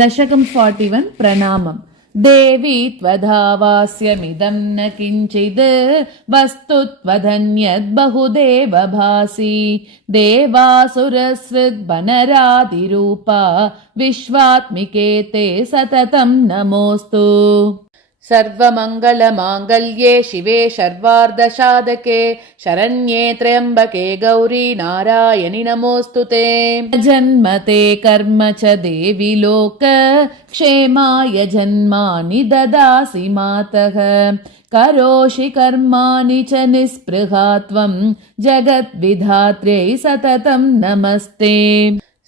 दशकं 41 प्रणामम्। देवी त्वधावास्यमिदं न किञ्चिद् वस्तु त्वधन्यद् बहुदेव भासि। देवासुरसृग्वनरादिरूपा विश्वात्मिके ते सततं नमोऽस्तु। सर्वमङ्गलमाङ्गल्ये शिवे सर्वार्धसाधके शरण्ये त्र्यम्बके गौरी नारायणि नमोऽस्तु ते। जन्मते कर्म च देवि लोक क्षेमाय जन्मानि ददासि मातः। करोषि कर्माणि च निःस्पृहा त्वं जगद्विधात्र्यै सततं नमस्ते।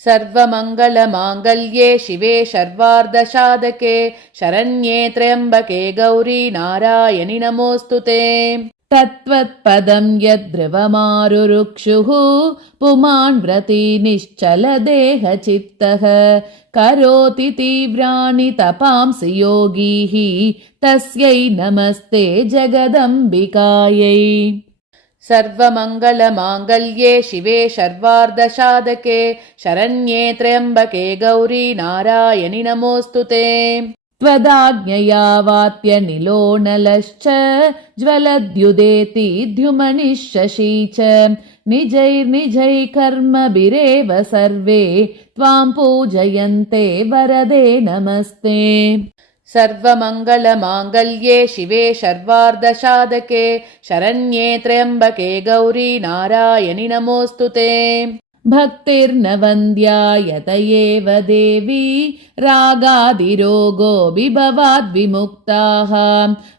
सर्वमङ्गलमाङ्गल्ये शिवे सर्वार्धसाधके शरण्ये त्र्यम्बके गौरी नारायणि नमोऽस्तु ते। तत्त्वत्पदं यद्ध्रुवमारुरुक्षुः पुमान् व्रती निश्चलदेहचित्तः। करोति तीव्राणि तपांसि योगीः तस्यै नमस्ते जगदम्बिकायै। सर्वमङ्गलमाङ्गल्ये शिवे सर्वार्धसाधके शरण्ये त्र्यम्बके गौरी नारायणि नमोऽस्तु ते। त्वदाज्ञया वात्यनिलो नलश्च ज्वलद्युदेति द्युमनिः शशी च। निजैर्निजैः कर्मभिरेव सर्वे त्वां पूजयन्ते वरदे नमस्ते। सर्वमङ्गलमाङ्गल्ये शिवे सर्वार्धसाधके शरण्ये त्र्यम्बके गौरी नारायणि नमोऽस्तु ते। भक्तिर्न वन्द्या यतयेव देवी रागादिरोगो विभवाद्विमुक्ताः।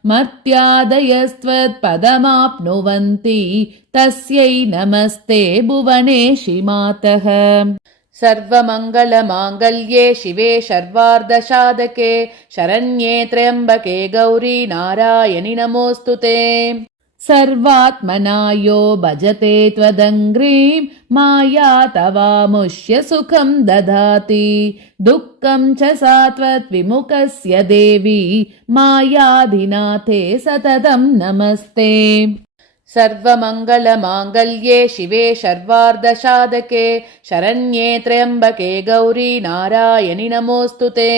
मर्त्यादयस्त्वत्पदमाप्नुवन्ति तस्यै नमस्ते भुवनेशि मातः। सर्वमङ्गलमाङ्गल्ये शिवे सर्वार्धसाधके शरण्ये त्र्यम्बके गौरी नारायणि नमोऽस्तु ते। सर्वात्मना यो भजते त्वदङ्घ्रीं माया तवामुष्य सुखं ददाति। दुःखं च सा त्वद्विमुखस्य देवी मायाधिनाथे सततं नमस्ते। सर्वमङ्गलमाङ्गल्ये शिवे सर्वार्धसाधके शरण्ये त्र्यम्बके गौरी नारायणि नमोऽस्तु ते।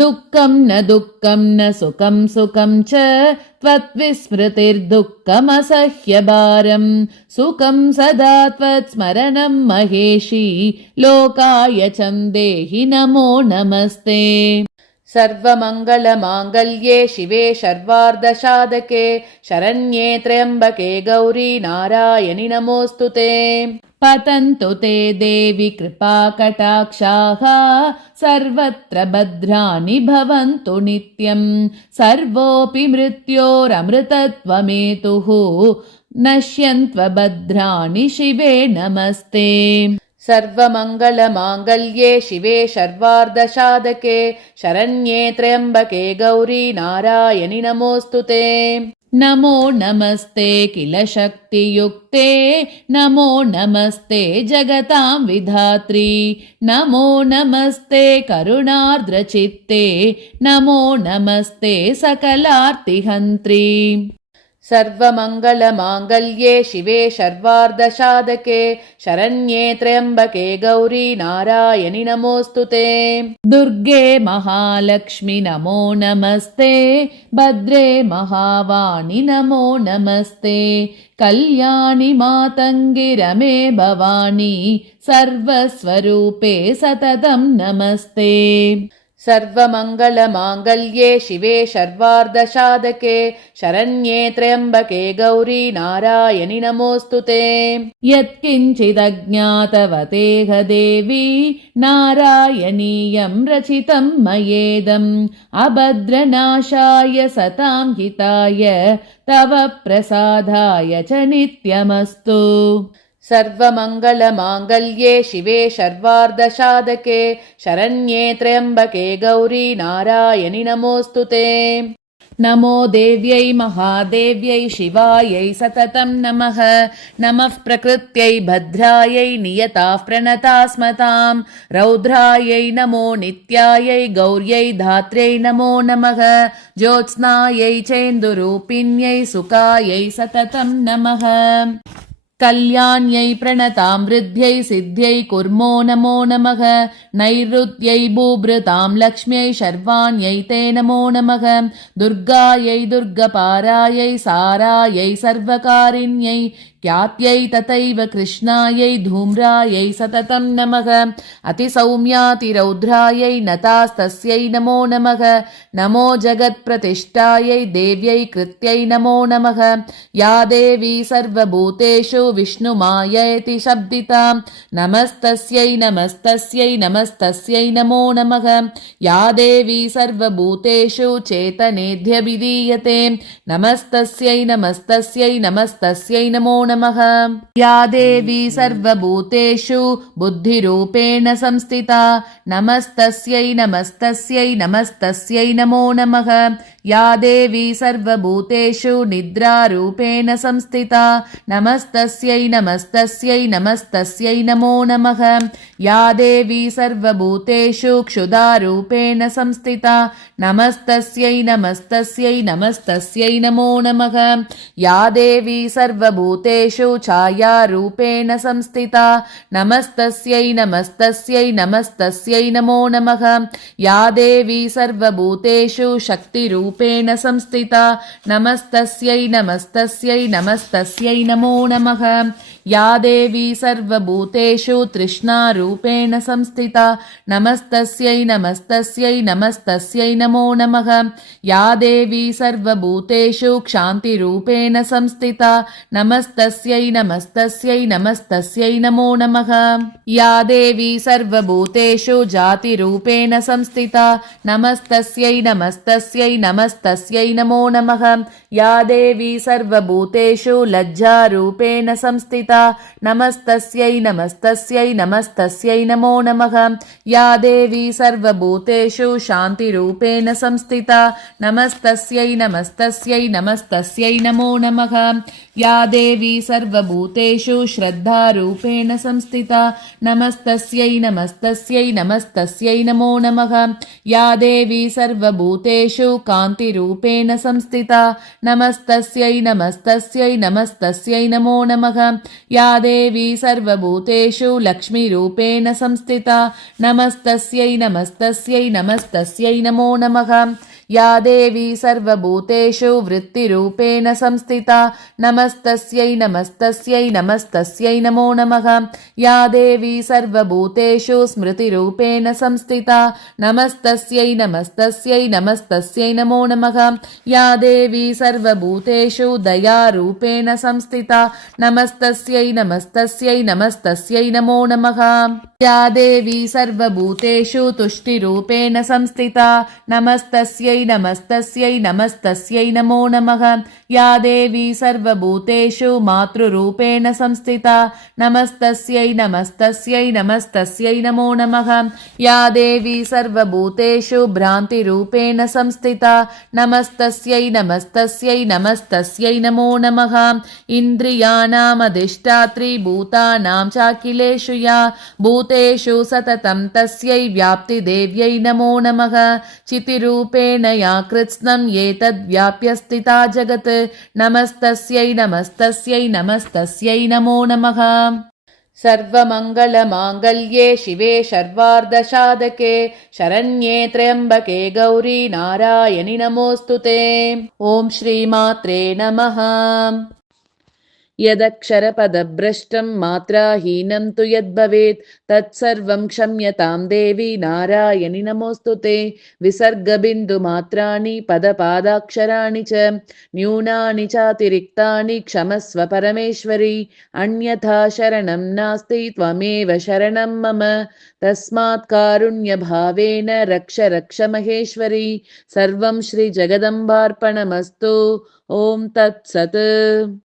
दुःखं न सुखं सुखं च त्वद्विस्मृतिर्दुःखमसह्यभारम्। सुखं सदा त्वत्स्मरणं महेशी लोकाय चं देहि नमो नमस्ते। सर्वमङ्गलमाङ्गल्ये शिवे सर्वार्धसाधके शरण्ये त्र्यम्बके गौरी नारायणि नमोऽस्तु ते। पतन्तु ते देवि कृपाकटाक्षाः सर्वत्र भद्राणि भवन्तु नित्यम्। सर्वोऽपि मृत्योरमृतत्वमेतुः नश्यन्त्वभद्राणि शिवे नमस्ते। सर्वमङ्गलमाङ्गल्ये शिवे सर्वार्धसाधके शरण्ये त्र्यम्बके गौरी नारायणि नमोऽस्तु ते। नमो नमस्ते किल शक्तियुक्ते नमो नमस्ते जगतां विधात्री। नमो नमस्ते करुणार्द्रचित्ते नमो नमस्ते सकलार्तिहन्त्री। सर्वमङ्गलमाङ्गल्ये शिवे सर्वार्धसाधके शरण्ये त्र्यम्बके गौरी नारायणि नमोऽस्तु ते। दुर्गे महालक्ष्मि नमो नमस्ते। भद्रे महावाणि नमो नमस्ते। कल्याणि मातङ्गि रमे भवानी सर्वस्वरूपे सततं नमस्ते। सर्वमङ्गलमाङ्गल्ये शिवे सर्वार्धसाधके शरण्ये त्र्यम्बके गौरी नारायणि नमोऽस्तु ते। यत्किञ्चिदज्ञातवतेह देवी नारायणीयं रचितं मयेदम्। अभद्रनाशाय सतां हिताय तव प्रसादाय च नित्यमस्तु। सर्वमङ्गलमाङ्गल्ये शिवे सर्वार्धसाधके शरण्ये त्र्यम्बके गौरी नारायणि नमोऽस्तु ते। नमो देव्यै महादेव्यै शिवायै सततं नमः। नमः प्रकृत्यै भद्रायै नियताः प्रणतास्मतां। रौद्रायै नमो नित्यायै गौर्यै धात्र्यै नमो नमः। ज्योत्स्नायै चेन्दुरूपिण्यै सुकायै सततं नमः। कल्याण्यै प्रणतां वृद्ध्यै सिद्ध्यै कुर्मो नमो नमः नैऋत्यै बुभृतां लक्ष्म्यै शर्वाण्यै ते नमो नमः दुर्गायै दुर्गपारायै सारायै सर्वकारिण्यै ख्यात्यै तथैव कृष्णायै धूम्रायै सततं नमः अतिसौम्यातिरौद्रायै नतास्तस्यै नमो नमः नमो जगत्प्रतिष्ठायै देव्यै कृत्यै नमो नमः या देवी सर्वभूतेषु विष्णुमायेति शब्दिता नमस्तस्यै नमस्तस्यै नमस्तस्यै नमो नमः या देवी सर्वभूतेषु चेतनेध्यभिधीयते नमस्तस्यै नमस्तस्यै नमस्तस्यै नमो नमः या देवी सर्वभूतेषु बुद्धिरूपेण संस्थिता नमस्तस्यै नमस्तस्यै नमस्तस्यै नमो नमः या देवी सर्वभूतेषु निद्रारूपेण संस्थिता नमस्तस्यै नमस्तस्यै नमस्तस्यै नमो नमः या देवी सर्वभूतेषु क्षुधारूपेण संस्थिता नमस्तस्यै नमस्तस्यै नमस्तस्यै नमो नमः या देवी सर्वभूतेषु छायारूपेण संस्थिता नमस्तस्यै नमस्तस्यै नमस्तस्यै नमो नमः या देवी सर्वभूतेषु शक्तिरूपेण संस्थिता नमस्तस्यै नमस्तस्यै नमस्तस्यै नमो नमः या देवी सर्वभूतेषु तृष्णारूपेण संस्थिता नमस्तस्यै नमस्तस्यै नमस्तस्यै नमो नमः या देवी सर्वभूतेषु क्षान्तिरूपेण संस्थिता नमस्तस्यै नमस्तस्यै नमस्तस्यै नमो नमः या देवी सर्वभूतेषु जातिरूपेण संस्थिता नमस्तस्यै नमस्तस्यै नमस्तस्यै नमो नमः या देवी सर्वभूतेषु लज्जारूपेण संस्थिता नमस्तस्यै नमस्तस्यै नमस्तस्यै नमो नमः या देवी सर्वभूतेषु शान्तिरूपेण संस्थिता नमस्तस्यै नमस्तस्यै नमस्तस्यै नमो नमः या देवी सर्वभूतेषु श्रद्धारूपेण संस्थिता नमस्तस्यै नमस्तस्यै नमस्तस्यै नमो नमः या देवी सर्वभूतेषु कान्तिरूपेण संस्थिता नमस्तस्यै नमस्तस्यै नमस्तस्यै नमो नमः या देवी सर्वभूतेषु लक्ष्मीरूपेण संस्थिता नमस्तस्यै नमस्तस्यै नमस्तस्यै नमो नमः या देवी सर्वभूतेषु वृत्तिरूपेण संस्थिता नमस्तस्यै नमस्तस्यै नमस्तस्यै नमो नमः या देवी सर्वभूतेषु स्मृतिरूपेण संस्थिता नमस्तस्यै नमस्तस्यै नमस्तस्यै नमो नमः या देवी सर्वभूतेषु दयारूपेण संस्थिता नमस्तस्यै नमस्तस्यै नमस्तस्यै नमो नमः या देवी सर्वभूतेषु तुष्टिरूपेण संस्थिता नमस्तस्यै नमस्तस्यै नमस्तस्यै नमो नमः या देवी सर्वभूतेषु मातृरूपेण संस्थिता नमस्तस्यै नमस्तस्यै नमस्तस्यै नमो नमः या देवी सर्वभूतेषु भ्रान्तिरूपेण संस्थिता नमस्तस्यै नमस्तस्यै नमस्तस्यै नमो नमः इन्द्रियाणामधिष्ठात्री भूतानां चाखिलेषु या भूतेषु सततं तस्यै व्याप्तिदेव्यै नमो नमः चितिरूपेण या कृत्स्नम् एतद्व्याप्य स्थिता जगत् नमस्तस्यै नमस्तस्यै नमस्तस्यै नमो नमः सर्वमङ्गलमाङ्गल्ये शिवे सर्वार्धसाधके शरण्ये त्र्यम्बके गौरी नारायणि नमोऽस्तुते ॐ श्रीमात्रे नमः यदक्षरपदभ्रष्टं मात्राहीनं तु यद्भवेत् तत्सर्वं क्षम्यतां देवी नारायणि नमोऽस्तुते विसर्गबिन्दुमात्राणि पदपादाक्षराणि च न्यूनानि चातिरिक्तानि क्षमस्व परमेश्वरि अन्यथा शरणं नास्ति त्वमेव शरणं मम तस्मात् कारुण्यभावेन रक्ष रक्ष महेश्वरि सर्वं श्रीजगदम्बार्पणमस्तु ॐ तत्सत्।